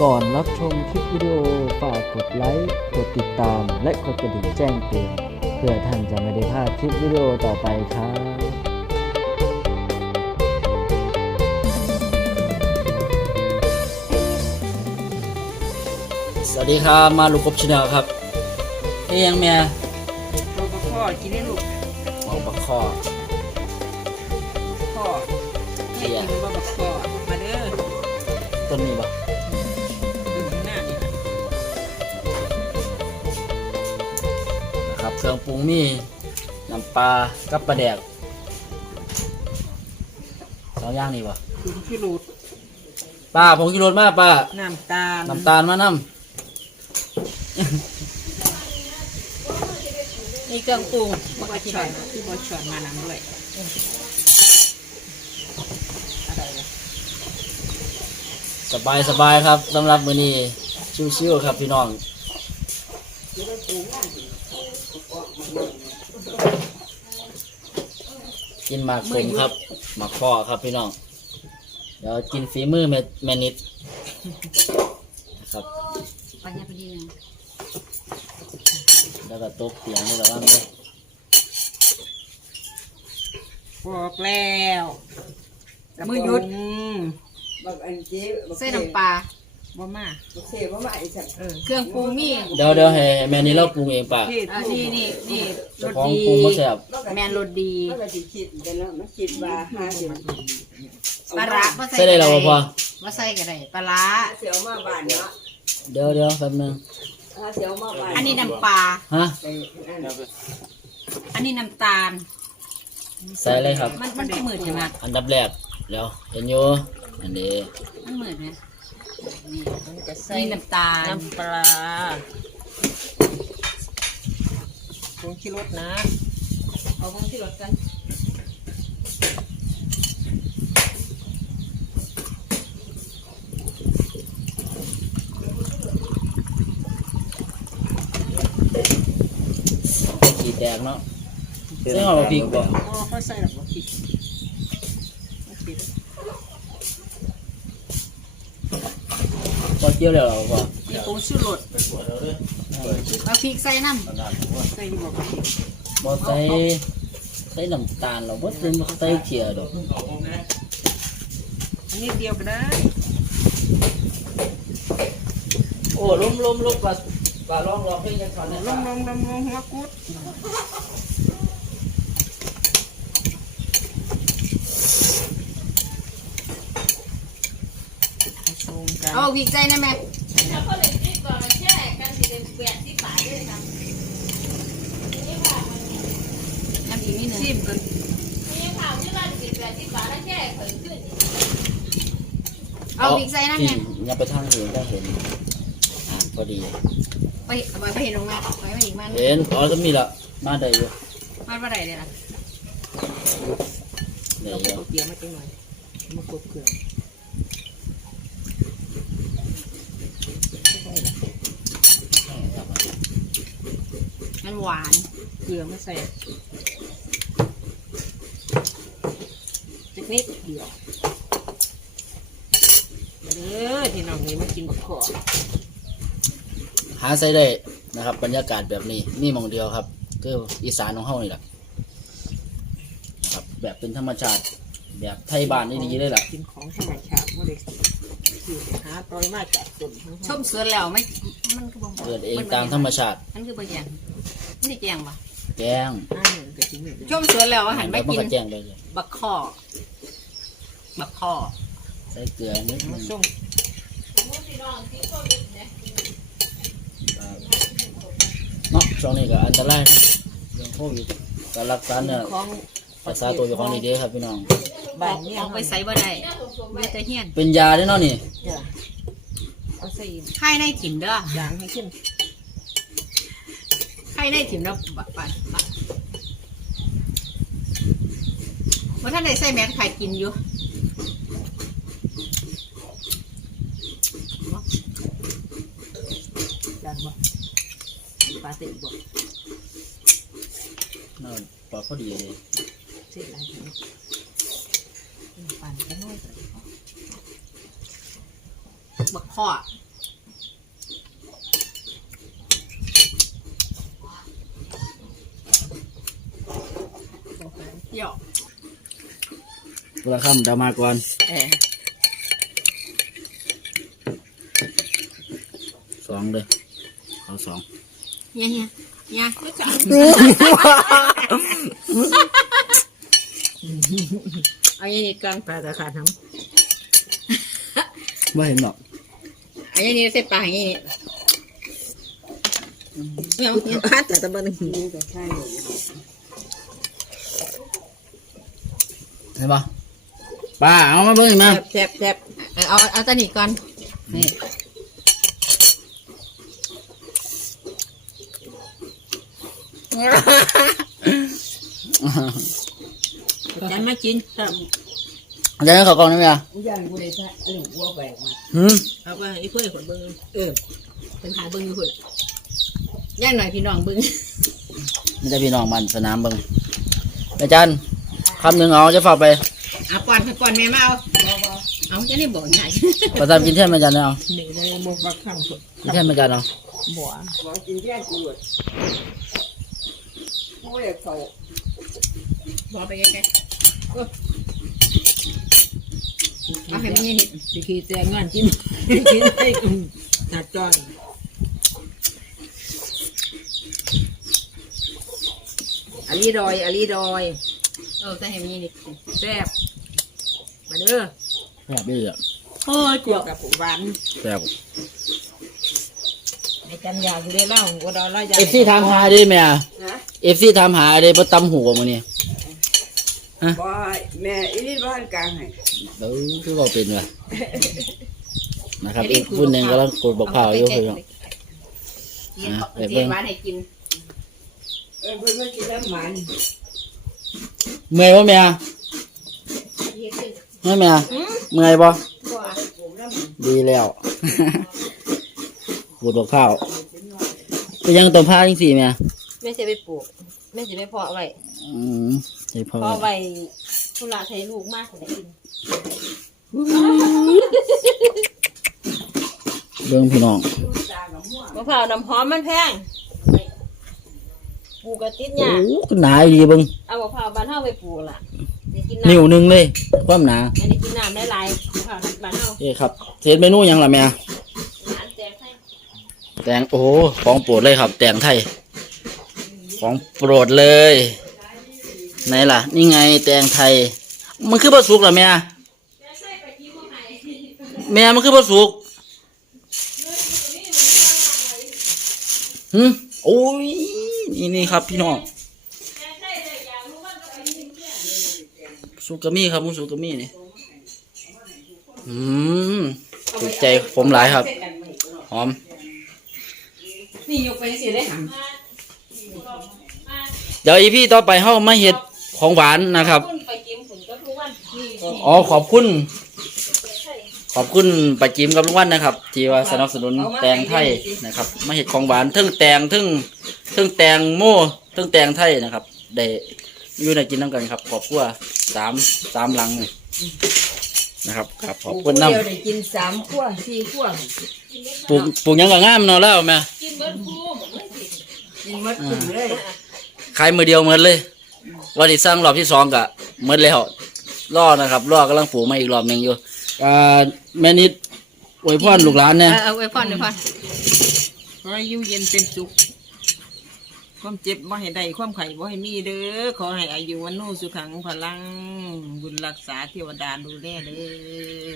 ก่อนรับชมคลิปวิดีโอฝากกดไลค์ กดติดตาม และกดกระดิ่งแจ้งเตือนเพื่อท่านจะไม่ได้พลาดคลิปวิดีโอต่อไปครับสวัสดีครับมาลูกกบชาแนลครับเอ้ยังเมียเราก็พ่อกินได้ลูกมองปักคอพ่อให้กินบ่บักพ่อมาเด้อต้นนี้ป ครับเครื่องปรุงมีน้ำปลากับปลาแดกสองอย่างนี่ปะคุณพี่รูดป้าผงกิโลมาป้าน้ำตาลน้ำตาลมาน้นี่เครื่องปรุงบักช่อนที่บักช่อนมานำด้วยอะไรล่ะำสบายสบายครับสำหรับมื้อนี้ชิวๆครับพี่น้อง กินหมากกลมครับหมากข้อครับพี่น้อง เดี๋ยวกินฝีมือแม่แม่นิดนะครับปัญญาพอดีนะแล้วก็ตบเตียงนี่แหละว่าเลยบอกแล้วมือหยุด บักอันเจ๊บักใส่น้ำปลา บ่มาบักเซ่บ่มาอีสัตว์เออเครื่องปรุงมีเดี๋ยวเดี๋ยวให้แม่นิดเราปรุงเองป้าพี่อ่านี่นี่นี่รเจ้าสของดีปรุงมาแซ่บแมนรสดีมันก็สิคิดแต่ละมันคิดว่าหาเสียวปลาร้าบ่ใส่ได้แล้วบ่พอบ่ใส่ก็ได้ปลาร้าหาเสียวมาบ้านเนาะเดี๋ยวเดี๋ยวแป๊บนึงหาเสียวมาบ้านอันนี้น้ำปลาฮะไปนั่นอันนี้น้ำตาล ใส่เลยครับ มันมันก็มืดใช่ไหมอันดับแรกแล้วเห็นอยู่อันนี้มันมืดไหมนี่ มันก็ใส่นี่น้ำตาลน้ำปลาผงชูรสนะ เอาพวกที่รสกันขีดแดงเนาะซึ่งเอามาพริกบ่อ๋อเขาใส่หรอกบ่ผิดบ่ผิด พอเกี่ยวแล้วเหรอบ่มีผงชูรสเอาพริกใส่น้ใส่อยู่บ่ผิดบ่ใส่ใส่น้ำตาลเราบ่เป็นบ่ใส่เขียดอกอันนี้เดียวก็ได้ โอ้ล้มล้มล้มปลาปลาร้องร้องเพลงกันก่อนนะลงลงลงลงหัวกุดชงกัำ น เอาพริกใส่ได้ไหมน้ำอีกนิดหนึงชิมกันเอาพริกใส่น้ำที่เนี่ยอย่าไปทางอื่นได้เห็นอ่าพอดี ไปเอาไปเห็นลงมาไปมาอีกมันเห็นอ๋อจะมีละมาได้อยู่มันว่าไรเลยล่ะได้เราอยู่เอาเตรียมมาจังหน่อยมากดเครื่อง มันหวานเกลือมาใส่จักนิดเดียวมาเด้อที่น้องนี้มากินบักขอหาใส่ได้นะครับ บรรยากาศแบบนี้นี่หมองเดียวครับคืออีสานของเฮานี่แหละนะครับแบบเป็นธรรมชาติแบบไทยบ้านนี่ดีเลยล่ะกินของธรรมชาติบ่ได้สิหาต้อยมาจากต้นของชเฮามสวนแล้วไม่มันคือบ่เกิดเองตามธรรมชาติ มันคือบ่แกง นี่แกงปะแกงหาเงินก็สิเงินชมสวนแล้วว่าหันไปแล้วมันกินก็แกงได้เลยบักข้อบักข้อใส่เกลือนิดนึมางส่งเนาะช่วงนี้ก็อันตรายนะเรื่องโควิดการรักษาเนี่ยของรักษาตัวอยู่ของดีๆครับพี่น้องบ้านเนี่ยออกไปใส่บ่ได้เดี๋ยวจะเฮียนเป็นยาด้วยเนาะนี่จ้ะเอาใส่ไข่ในถิ่นเด้อยางให้ขึ้นไข่ในถิ่นเด้อบักปัดบักว่าท่านได้ใส่แมสไข่กินอยู่จานบ่ปลาเตะบ่น่าปลาพอดีเลยเสร็จแล้วปั่นก็น้อยบักข้อ เดี๋ยวกุละคำเดามาก่อนเออสองเลยเอาสองเฮียเฮียเฮียก็จะเอาอย่างนี้ก่อนปลาตะขาดน้ไม่เห็นหรอกเอาอย่างนี้ใส่ปลาอย่างนี้เอาเฮียำฮัดแต่ตะบันนี่ก็ใช่ เห็นปะป้าเอามาเบิ่งอีกแทมาบแทบแทบเอาเอาเอาตัวนี้ก่อน นี่จันมากินครับอาจารย์เขากล้องนี่ไหมอะย่างกูได้ใช่หรือวัวแบกมาหืมเอาไปไอ้กล้วยขวดเบิ้งเออเป็นหาเบิ้งอยู่หุ่นย่างหน่อยพี่น้องเบิ้งไม่ใช่พี่น้องมันสนามเบิ่งอาจารย์ คำหนึ่งเอาจะฝากไปเอาก่อนก่อนแม่มาเอาเอาจะได้บอกไงประจำกินแท่นไหมอาจารย์เอาหนึ่งในบกบักข้างสุดกินแท่นไหมอาจารย์เอาบัวบอกกินแย่กูหมดโอ้ยเขาบอกไปใกล้ๆเอาให้มันนิดสิขี้แต่งงานกินกินให้หนัดจอยอลีดอยอลีดอย เออแต่ให้มันนิดแซ่บมาเด้อแซ่บดีอะโอ้ยกลัวกับหวานแซ่บไอ้จันยาอยู่ได้เล่าว่าดอเล่ายาเอฟซีถามหาได้ไหมอะนะเอฟซีถามหาได้ประตำหัวมือนี่บ่แม่อีนี่บ้านกลางให้เออคือเราเป็นว่ะนะครับอีกคนหนึ่งก็ต้องกดบอกเผาอยู่พี่น้องกินเจียหวานให้กินเออเพิ่นมากินน้ำมัน เมื่อยป่ะแม่เมื่อยแม่เมื่อยป่ะดีแล้วกดบอกเผาก็ยังต้มผ้าจริงสิแม่แม่จะไปปลูกแม่จะไปเพาะไว้อืมใช่พ่อเพาะไว้ทุลาใช้ลูกมากกว่ากินเรื่องพี่น้องมะพร้าวน้ำหอมมันแพง ปลูกกระติดโอ้ยากก็หนาดีเบิ้งเอามะพร้าวบ้านเฮาไปปลูกล่ะได้กินนิ้วน้ำหนึ่งเลย ความหนาอันนี้กินน้ำได้หลายมะพร้าวบ้านเฮาเอ้ครับเทสเมนูหยังล่ะแม่หวานแตงให้แตงโอ้โหของโปรดเลยครับ แตงไทย ของโปรดเลย ไหนล่ะ นี่ไงแตงไทย มันคือปลาสุกเหรอแม่แม่มันคือปลาสุกหืมโอ้ย นี่นี่ครับพี่น้องสุกามิครับมุสุกามินี่อืมถูกใจผมหลายครับ หอม นี่ยกไปสิได้หันเดี๋ยวอีพี่ต่อไปเฮามาเฮ็ดของหวานนะครับคุณไปกินผลก็ทุกวันนี่อ๋อขอบคุณ ขอบคุณป้าจิมกับลุงวันนะครับ ที่ว่าสนับสนุนแตงไทยนะครับมาเฮ็ดของหวานเทั้งแตงเทั้งเทั้งแตงโม่เทั้งแตงไทยนะครับได้อยู่ในกินน้ำกันครับขอบคุณสามสามหลังนี่นะครับครับขอบคุณน้เดียวได้กินสามขั้วสี่ขั้วำปลูกปลูกหยังก็งามเนาะแล้วแม่กินเบิดคู่หมดเลยสิกินหมดกลุ่มเลยขายมือเดียวหมดเลยวันที่สร้างรอบที่สองก็หมดแล้วรอนะครับรอกำลังปลูกมาอีกรอบหนึ่งอยู่ อ่าแม่นิดอวยพรลูกหลานเนี่ยเอาเอาไว้พ่อนไว้พ่อนขอให้อยู่เย็นเป็นสุข ความเจ็บบ่ให้ได้ความไข่บ่ให้มีเด้อ ขอให้อายุวันโนสุขังพลัง บุญรักษาเทวดาดูแลเด้อ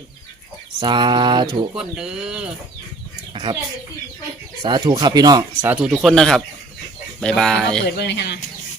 สาธุทุกคนเด้อนะครับ สาธุครับพี่น้อง สาธุทุกคนนะครับบ๊ายบาย เอเปิดเบิ่งหน่อยค่ะนะ